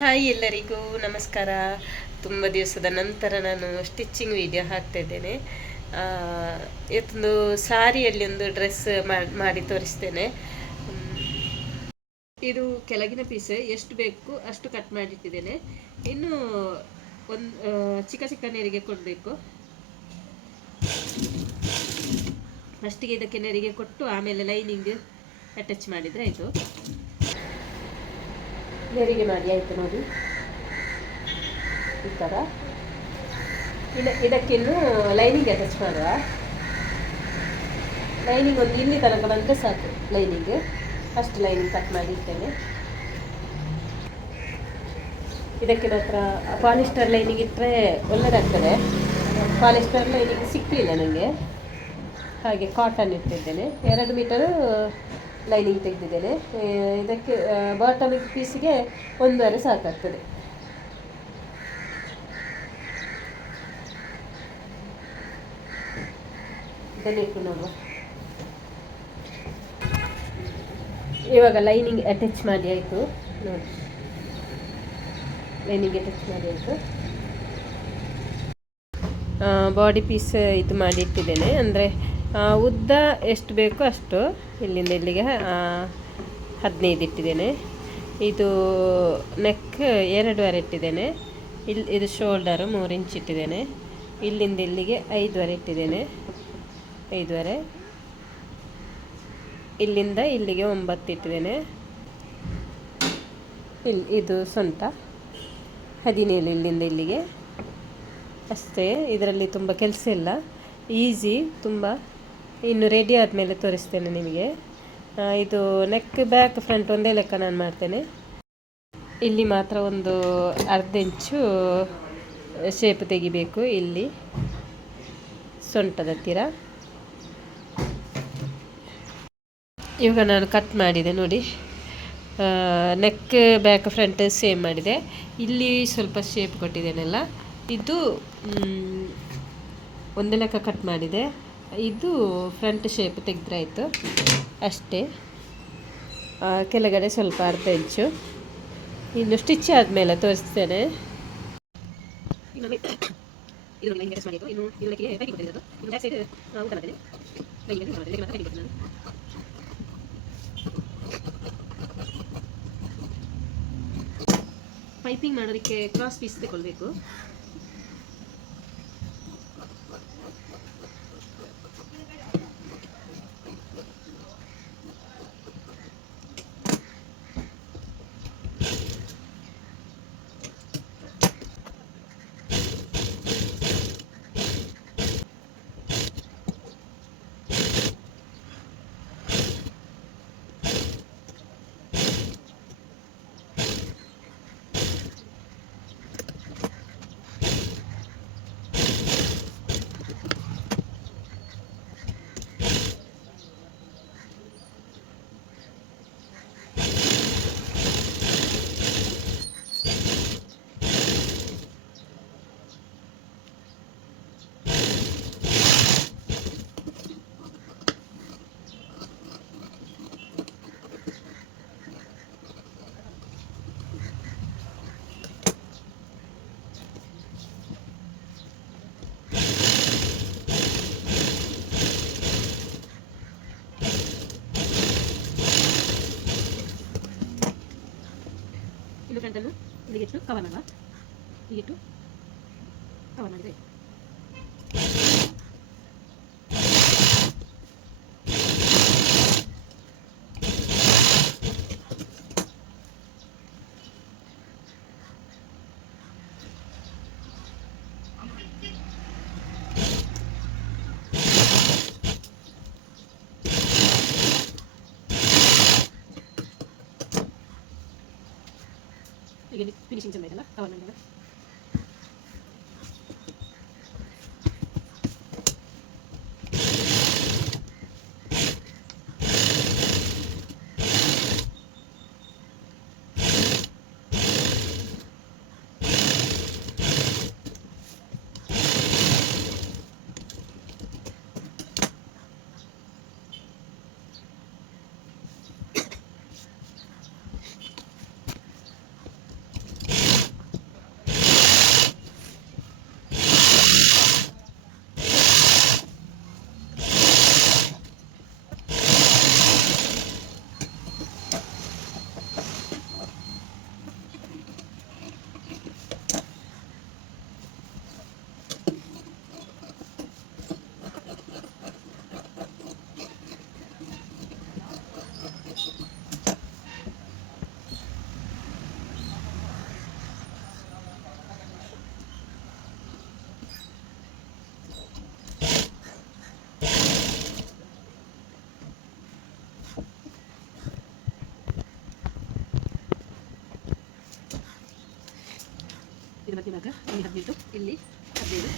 Hi ಎಲ್ಲರಿಗೂ ನಮಸ್ಕಾರ. ತುಂಬ ದಿವಸದ ನಂತರ ನಾನು ಸ್ಟಿಚ್ಚಿಂಗ್ ವಿಡಿಯೋ ಹಾಕ್ತಾ ಇದ್ದೇನೆ. ಇವತ್ತೊಂದು ಸಾರಿಯಲ್ಲಿ ಒಂದು ಡ್ರೆಸ್ ಮಾಡಿ ತೋರಿಸ್ತೇನೆ. ಇದು ಕೆಳಗಿನ ಪೀಸ್ ಎಷ್ಟು ಬೇಕು ಅಷ್ಟು ಕಟ್ ಮಾಡಿಟ್ಟಿದ್ದೇನೆ. ಇನ್ನು ಒಂದು ಚಿಕ್ಕ ಚಿಕ್ಕ ನೆರಿಗೆ ಕೊಡಬೇಕು. ಫಸ್ಟಿಗೆ ಇದಕ್ಕೆ ನೆರಿಗೆ ಕೊಟ್ಟು ಆಮೇಲೆ ಲೈನಿಂಗ್ ಅಟ್ಯಾಚ್ ಮಾಡಿದರೆ ಆಯಿತು. ನೆರಿಗೆ ಮಾಡಿ ಆಯಿತು ನೋಡಿ, ಈ ಥರ. ಇದಕ್ಕಿನ್ನು ಲೈನಿಂಗ್ ಅಟ್ಯಾಚ್ ಮಾಡುವ. ಲೈನಿಂಗ್ ಒಂದು ಇಲ್ಲಿ ತನಕ ಬಂದರೆ ಸಾಕು. ಲೈನಿಂಗ್ ಫಸ್ಟ್ ಲೈನಿಂಗ್ ಕಟ್ ಮಾಡಿ ಇರ್ತೇನೆ. ಇದಕ್ಕೆ ಮಾತ್ರ ಪಾಲಿಸ್ಟರ್ ಲೈನಿಂಗ್ ಇಟ್ಟರೆ ಒಳ್ಳೆಯದಾಗ್ತದೆ. ಪಾಲಿಸ್ಟರ್ ಲೈನಿಂಗ್ ಸಿಕ್ಕಲಿಲ್ಲ ನನಗೆ, ಹಾಗೆ ಕಾಟನ್ ಇಟ್ಟಿದ್ದೇನೆ. 2 ಮೀಟರು ಲೈನಿಂಗ್ ತೆಗೆದಿದ್ದೇನೆ. ಇದಕ್ಕೆ ಬಾಟಮ್ ಪೀಸಿಗೆ 1.5 ಸಾಕಾಗ್ತದೆ. ಇದನ್ನು ಇಟ್ಟು ನೋಡುವ. ಇವಾಗ ಲೈನಿಂಗ್ ಅಟ್ಯಾಚ್ ಮಾಡಿ ಆಯಿತು ನೋಡಿ. ಲೈನಿಂಗ್ ಅಟ್ಯಾಚ್ ಮಾಡಿ ಆಯಿತು. ಬಾಡಿ ಪೀಸ್ ಇದು ಮಾಡಿ ಇಟ್ಟಿದ್ದೇನೆ. ಅಂದರೆ ಉದ್ದ ಎಷ್ಟು ಬೇಕೋ ಅಷ್ಟು, ಇಲ್ಲಿಂದ ಇಲ್ಲಿಗೆ 15 ಇಟ್ಟಿದ್ದೇನೆ. ಇದು ನೆಕ್ 2.5 ಇಟ್ಟಿದ್ದೇನೆ. ಇದು ಶೋಲ್ಡರು 3 ಇಂಚ್ ಇಟ್ಟಿದ್ದೇನೆ. ಇಲ್ಲಿಂದ ಇಲ್ಲಿಗೆ 5.5 ಇಟ್ಟಿದ್ದೇನೆ. 5.5. ಇಲ್ಲಿಂದ ಇಲ್ಲಿಗೆ 9 ಇಟ್ಟಿದ್ದೇನೆ. ಇದು ಸೊಂಟ 17 ಇಲ್ಲಿಂದ ಇಲ್ಲಿಗೆ ಅಷ್ಟೇ. ಇದರಲ್ಲಿ ತುಂಬ ಕೆಲಸ ಇಲ್ಲ, ಈಸಿ ತುಂಬ. ಇನ್ನು ರೆಡಿ ಆದಮೇಲೆ ತೋರಿಸ್ತೇನೆ ನಿಮಗೆ. ಇದು ನೆಕ್ ಬ್ಯಾಕ್ ಫ್ರಂಟ್ ಒಂದೇ ಲೆಕ್ಕ ನಾನು ಮಾಡ್ತೇನೆ. ಇಲ್ಲಿ ಮಾತ್ರ ಒಂದು ಅರ್ಧ ಇಂಚು ಶೇಪ್ ತೆಗಿಬೇಕು. ಇಲ್ಲಿ ಸೊಂಟದ ಹತ್ತಿರ. ಇವಾಗ ನಾನು ಕಟ್ ಮಾಡಿದೆ ನೋಡಿ. ನೆಕ್ ಬ್ಯಾಕ್ ಫ್ರಂಟ್ ಸೇಮ್ ಮಾಡಿದೆ. ಇಲ್ಲಿ ಸ್ವಲ್ಪ ಶೇಪ್ ಕೊಟ್ಟಿದ್ದೇನೆಲ್ಲ. ಇದು ಒಂದೇ ಲೆಕ್ಕ ಕಟ್ ಮಾಡಿದೆ. ಇದು ಫ್ರಂಟ್ ಶೇಪ್ ತೆಗೆದ್ರಾಯ್ತು ಅಷ್ಟೇ. ಕೆಳಗಡೆ ಸ್ವಲ್ಪ ಅರ್ಧ ಇಂಚು. ಇನ್ನು ಸ್ಟಿಚ್ ಆದಮೇಲೆ ತೋರಿಸ್ತೇನೆ. ಪೈಪಿಂಗ್ ಮಾಡೋದಕ್ಕೆ ಕ್ರಾಸ್ ಪೀಸ್ ತಗೊಳ್ಬೇಕು. ಇನ್ನು ಫ್ರಂಟನ್ನು ಇಲ್ಲಿಗೆ ಇಟ್ಟು ಕವರ್ ಮಾಡುವ. ಹೀಗಿಟ್ಟು ಕವರ್ ಮಾಡಿದರೆ ಈಗ ಫಿನಿಶಿಂಗ್ ಚೆಂದ ಆಯ್ತಲ್ಲ ಕವರ್ ಮಾಡಿದಾಗ. ಇದು ಮಧ್ಯಭಾಗ ಇಲ್ಲಿ 18, ಇಲ್ಲಿ 15.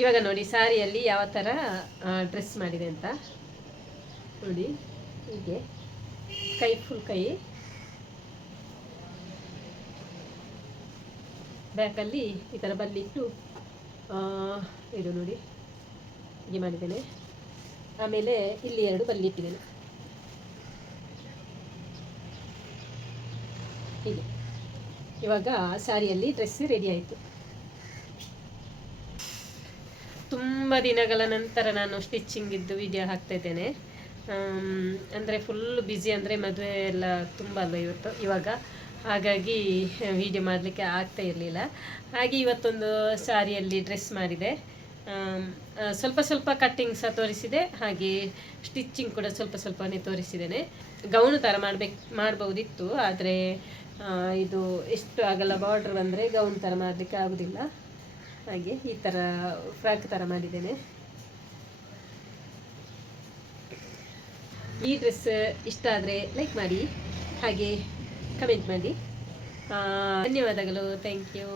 ಇವಾಗ ನೋಡಿ ಸಾರಿಯಲ್ಲಿ ಯಾವ ಥರ ಡ್ರೆಸ್ ಮಾಡಿದೆ ಅಂತ ನೋಡಿ. ಹೀಗೆ ಕೈ ಫುಲ್ ಕೈ, ಬ್ಯಾಕಲ್ಲಿ ಈ ಥರ ಬಲ್ಲಿಟ್ಟು ಇದು ನೋಡಿ ಹೀಗೆ ಮಾಡಿದ್ದೇನೆ. ಆಮೇಲೆ ಇಲ್ಲಿ 2 ಬಲ್ಲಿಟ್ಟಿದ್ದೇನೆ ಹೀಗೆ. ಇವಾಗ ಸಾರಿಯಲ್ಲಿ ಡ್ರೆಸ್ ರೆಡಿ ಆಯಿತು. ತುಂಬ ದಿನಗಳ ನಂತರ ನಾನು ಸ್ಟಿಚಿಂಗ್ ಇದ್ದು ವಿಡಿಯೋ ಹಾಕ್ತಾ ಇದ್ದೇನೆ. ಅಂದರೆ ಫುಲ್ ಬ್ಯುಸಿ, ಅಂದರೆ ಮದುವೆ ಎಲ್ಲ ತುಂಬ ಅಲ್ಲ ಇವಾಗ, ಹಾಗಾಗಿ ವಿಡಿಯೋ ಮಾಡಲಿಕ್ಕೆ ಆಗ್ತಾ ಇರಲಿಲ್ಲ. ಹಾಗೆ ಇವತ್ತೊಂದು ಸಾರಿಯಲ್ಲಿ ಡ್ರೆಸ್ ಮಾಡಿದೆ. ಸ್ವಲ್ಪ ಸ್ವಲ್ಪ ಕಟ್ಟಿಂಗ್ ಸಹ ತೋರಿಸಿದೆ, ಹಾಗೆ ಸ್ಟಿಚ್ಚಿಂಗ್ ಕೂಡ ಸ್ವಲ್ಪ ಸ್ವಲ್ಪನೇ ತೋರಿಸಿದ್ದೇನೆ. ಗೌನು ಥರ ಮಾಡ್ಬೋದಿತ್ತು, ಆದರೆ ಇದು ಎಷ್ಟು ಆಗಲ್ಲ ಬಾರ್ಡ್ರ್ ಬಂದರೆ ಗೌನ್ ಥರ ಮಾಡಲಿಕ್ಕೆ ಆಗೋದಿಲ್ಲ. ಹಾಗೆ ಈ ಥರ ಫ್ರಾಕ್ ಥರ ಮಾಡಿದ್ದೇನೆ. ಈ ಡ್ರೆಸ್ ಇಷ್ಟ ಆದರೆ ಲೈಕ್ ಮಾಡಿ, ಹಾಗೆ ಕಮೆಂಟ್ ಮಾಡಿ. ಧನ್ಯವಾದಗಳು. Thank you.